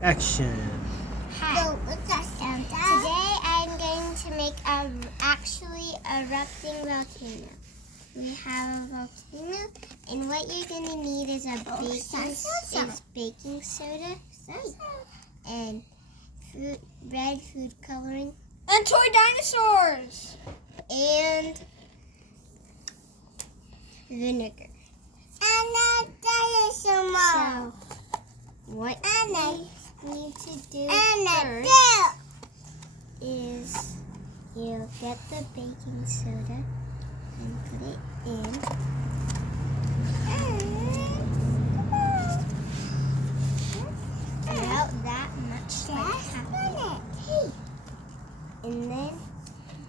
Action. Hi. Today I'm going to make actually erupting volcano. We have a volcano, and what you're going to need is baking soda and red food coloring and toy dinosaurs and vinegar. So what we need to do first is you get the baking soda and put it in. About that much, like half. And then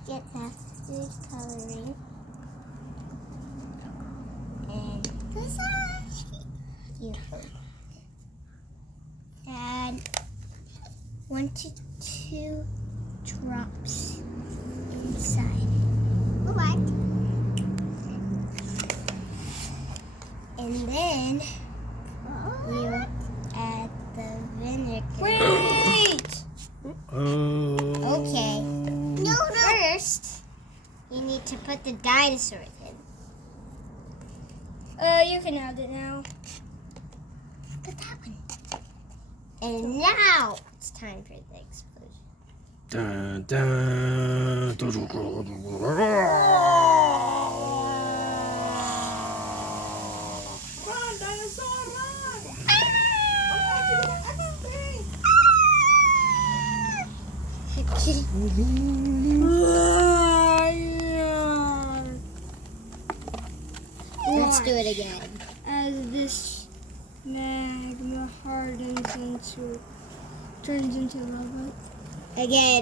get that food coloring and you add 1 to 2 drops inside. What? And then you add the vinegar. Wait! Okay. No. First, you need to put the dinosaurs in. You can add it now. Put that one. And now it's time for the explosion. Dun, dun, dun, dun, dun, dun. Run, dinosaur, run! Let's do it again. As this magma turns into lava. Again.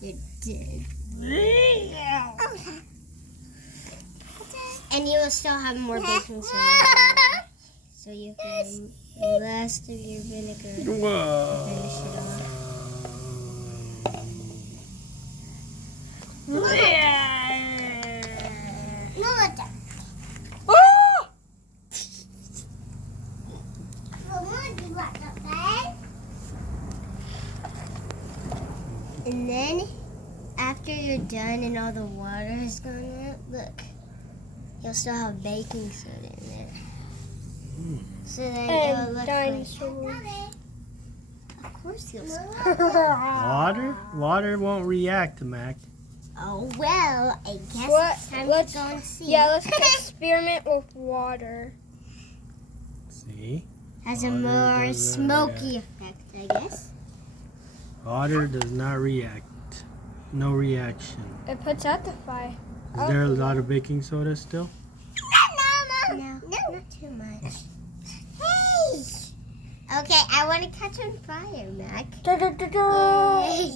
You're dead. And you will still have more baking soda. So you can the rest of your vinegar. Finish it off. And then, after you're done and all the water is gone out, look, you'll still have baking soda in there. So then it'll look dinosaurs. like... Of course you'll still Water won't react, Mac. Oh, well, I guess it's time to go and see. Yeah, let's experiment with water. See? Has a more smoky effect, I guess. Water does not react. No reaction. It puts out the fire. Is there a lot of baking soda still? No, not too much. Hey! Okay, I want to catch on fire, Mac. Yay.